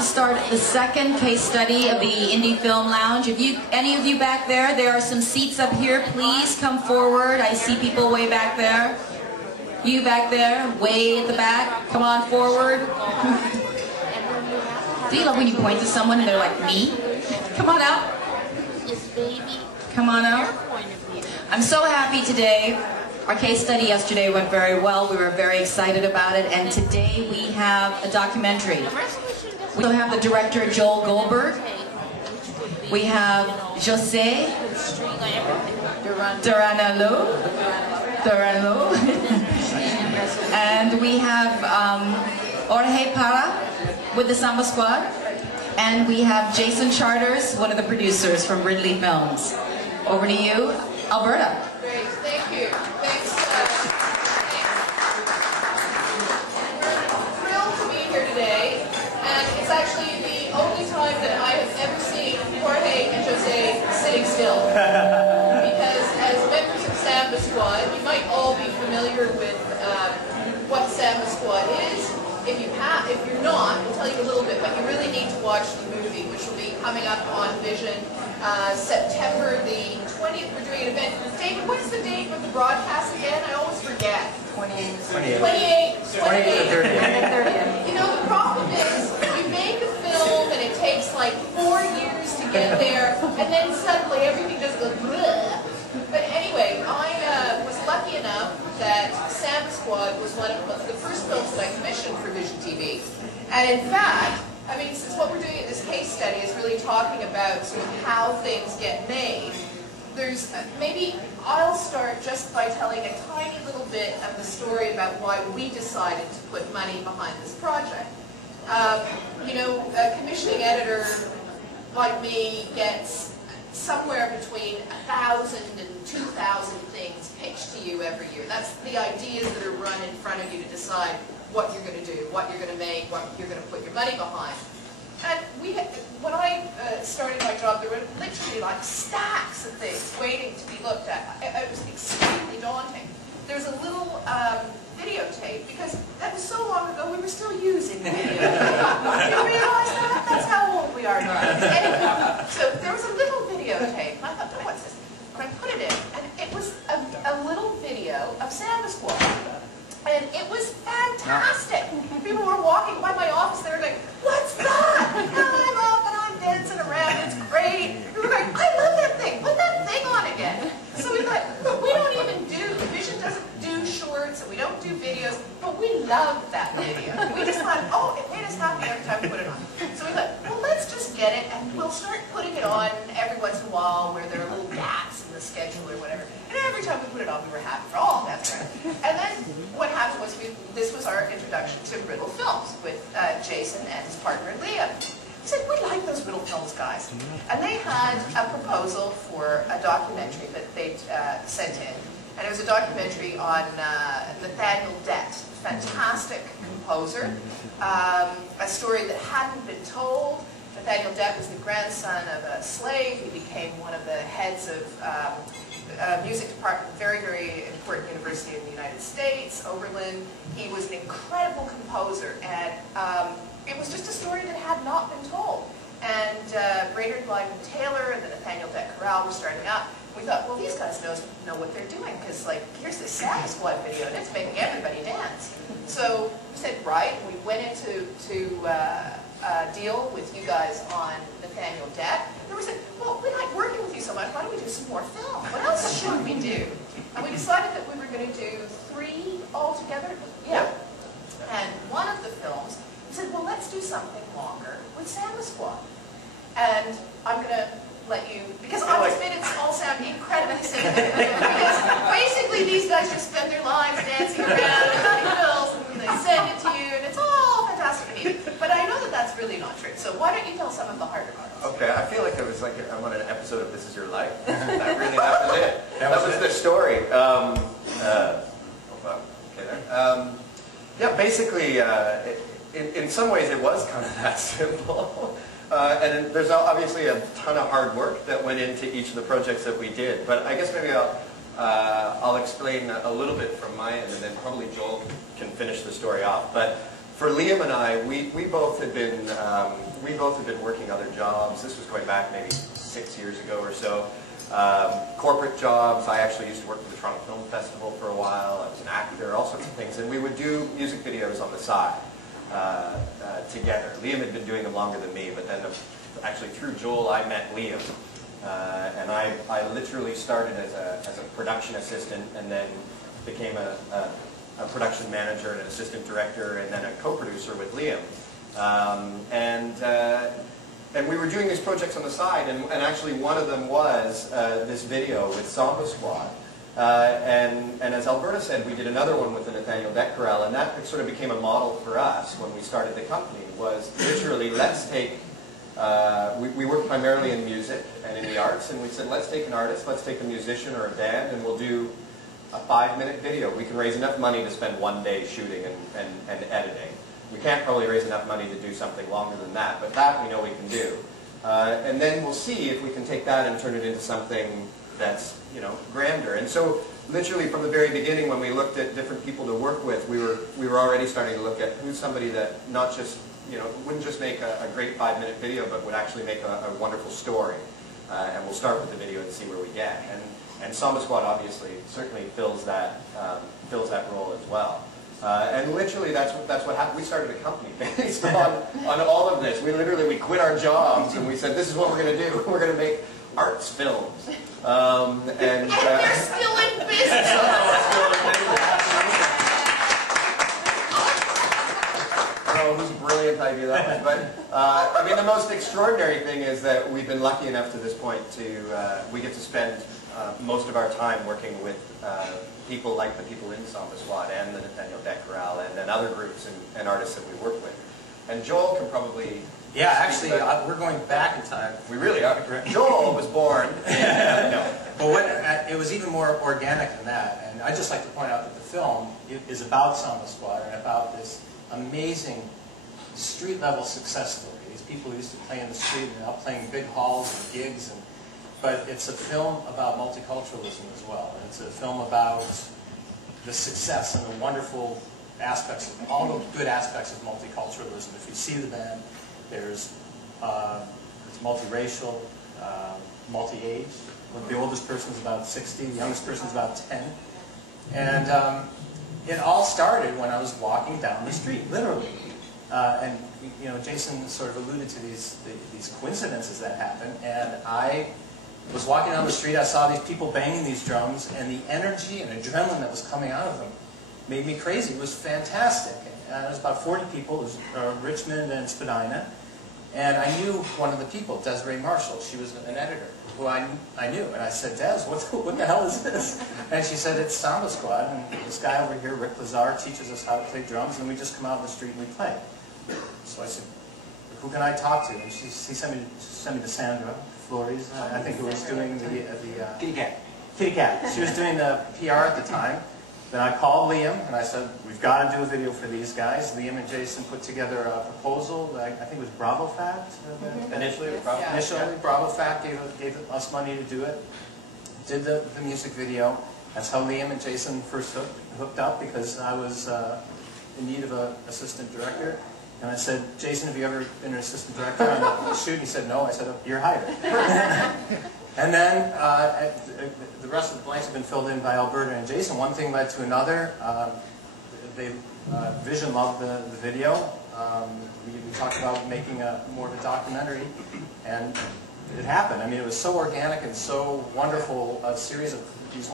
to start the second case study of the Indie Film Lounge. If any of you back there are some seats up here. Please come forward. I see people way back there. You back there, way at the back, come on forward. Do you love when you point to someone and they're like, me? Come on out. Come on out. I'm so happy today. Our case study yesterday went very well. We were very excited about it. And today we have a documentary. We also have the director, Joel Goldberg. We have Josée, Duranleau. And we have Jorge Parra with the Samba squad. And we have Jason Charters, one of the producers from Riddle Films. Over to you, Alberta. Great, thank you. Thanks. We're thrilled to be here today, and it's actually the only time that I have ever seen Jorge and Josée sitting still. Because as members of Samba Squad, you might all be familiar with what Samba Squad is. If you're not, we'll tell you a little bit, but you really need to watch the movie, which will be coming up on Vision September the 20th. We're doing an event. David, what's the date of the broadcast again? I always forget. 28. 30th. You know, the problem is you make a film and it takes like 4 years to get there, and then suddenly everything just goes bleh. But anyway, I was lucky enough that Samba Squad was one of the first films that I commissioned for Vision TV. And in fact, I mean, since what we're doing in this case study is really talking about sort of how things get made, there's maybe I'll start just by telling a tiny little bit of the story about why we decided to put money behind this project. You know, a commissioning editor like me gets somewhere between 1,000 and 2,000 things pitched to you every year. That's the ideas that are run in front of you to decide what you're going to do, what you're going to make, what you're going to put your money behind. And when I started my job, there were literally like stacks of things waiting to be looked at. It was extremely daunting. There's a little videotape, because that was so long ago, we were still using videotape. Do you realize that? That's how old we are now. Anyway, so there was a little videotape, and I thought, oh, what's this? And I put it in, and it was a little video of Samba Squad. And it was fantastic. People were walking by my office, they were like, what's that? And I'm up and I'm dancing around, it's great. We were like, I love that thing, put that thing on again. So we thought, we don't even do, Vision doesn't do shorts and we don't do videos, but we love that video. We just thought, oh, it made us happy every time we put it on. So we thought, well, let's just get it and we'll start putting it on every once in a while where there are little gaps in the schedule or whatever. And every time we put it on, we were happy for all that's right. And then what happened was this was our introduction to Riddle Films with Jason and his partner Leah. He said, we like those Riddle Films guys. And they had a proposal for a documentary that they'd sent in. And it was a documentary on Nathaniel Dett, fantastic composer, a story that hadn't been told. Nathaniel Dett was the grandson of a slave. He became one of the heads of music department, very, very important university in the United States, Oberlin. He was an incredible composer, and it was just a story that had not been told. And Brainerd Lyman Taylor and the Nathaniel Dett Chorale were starting up. We thought, well, these guys know what they're doing, because like, here's this Samba Squad video, and it's making everybody dance. So we said, right, we went into deal with you guys on Nathaniel Dett. And we said, well, we like working with you so much, why don't we do some more film? What else should we do? And we decided that we were going to do 3 altogether. Yeah. And one of the films, we said, well, let's do something longer with Samba Squad. And I'm going to let you, because on this bit, it's all sound incredibly simple. Because basically, these guys just spend their lives dancing around and cutting bills, and they send it to you, and it's all fantastic and easy. But I know that that's really not true. So why don't you tell some of the harder parts? Okay, I feel like it was like I'm on an episode of This Is Your Life. That was it. That was the story. Yeah, basically, in some ways, it was kind of that simple. And there's obviously a ton of hard work that went into each of the projects that we did. But I guess maybe I'll explain a little bit from my end, and then probably Joel can finish the story off. But for Liam and I, we both had been working other jobs. This was going back maybe 6 years ago or so. Corporate jobs. I actually used to work for the Toronto Film Festival for a while. I was an actor, all sorts of things, and we would do music videos on the side together. Liam had been doing them longer than me, but then actually through Joel I met Liam, and I literally started as a production assistant, and then became a production manager and an assistant director, and then a co-producer with Liam. And we were doing these projects on the side, and actually one of them was this video with Samba Squad. And as Alberta said, we did another one with the Nathaniel Deckerell, and that sort of became a model for us when we started the company, was literally, let's take, we work primarily in music and in the arts, and we said, let's take an artist, let's take a musician or a band, and we'll do a 5-minute video. We can raise enough money to spend 1 day shooting and editing. We can't probably raise enough money to do something longer than that, but that we know we can do. And then we'll see if we can take that and turn it into something that's, you know, grander. And so, literally from the very beginning, when we looked at different people to work with, we were already starting to look at who's somebody that not just, you know, wouldn't just make a great 5-minute video, but would actually make a wonderful story. And we'll start with the video and see where we get. And Samba Squad obviously certainly fills that role as well. And literally, that's what happened. We started a company based on all of this. We quit our jobs and we said, this is what we're going to do. We're going to make arts films. And they're still in business. Oh, whose brilliant idea that was. But I mean, the most extraordinary thing is that we've been lucky enough to this point to we get to spend most of our time working with people like the people in Samba Squad and the Nathaniel Deckerell and then other groups and artists that we work with. And Joel can probably... Yeah, actually, we're going back in time. We really are. Joel was born... No. But it was even more organic than that. And I'd just like to point out that the film is about Samba Squad and about this amazing street-level success story. These people who used to play in the street and now playing big halls and gigs. But it's a film about multiculturalism as well. And it's a film about the success and the wonderful aspects of all the good aspects of multiculturalism. If you see the band, there's multiracial, multi-age. The oldest person's about 60, the youngest person's about 10. And it all started when I was walking down the street, literally. And you know, Jason sort of alluded to these coincidences that happen, and I was walking down the street, I saw these people banging these drums, and the energy and adrenaline that was coming out of them made me crazy. It was fantastic. And it was about 40 people. It was Richmond and Spadina. And I knew one of the people, Desiree Marshall. She was an editor who I knew. And I said, Des, what the hell is this? And she said, it's Samba Squad. And this guy over here, Rick Lazar, teaches us how to play drums, and we just come out in the street and we play. So I said, who can I talk to? And she sent me to Sandra Flores, I think, who was doing the Kitty Cat. She was doing the PR at the time. Then I called Liam and I said, we've got to do a video for these guys. Liam and Jason put together a proposal. I think it was Bravo Fact. Initially, it was Bravo Fact. Initially, Bravo Fact gave us money to do it. Did the music video. That's how Liam and Jason first hooked up, because I was in need of an assistant director. And I said, Jason, have you ever been an assistant director on the shoot? And he said, no. I said, oh, you're hired. And then the rest of the blanks have been filled in by Alberta and Jason. One thing led to another. Vision loved the video. We talked about making more of a documentary, and it happened. I mean, it was so organic and so wonderful, a series of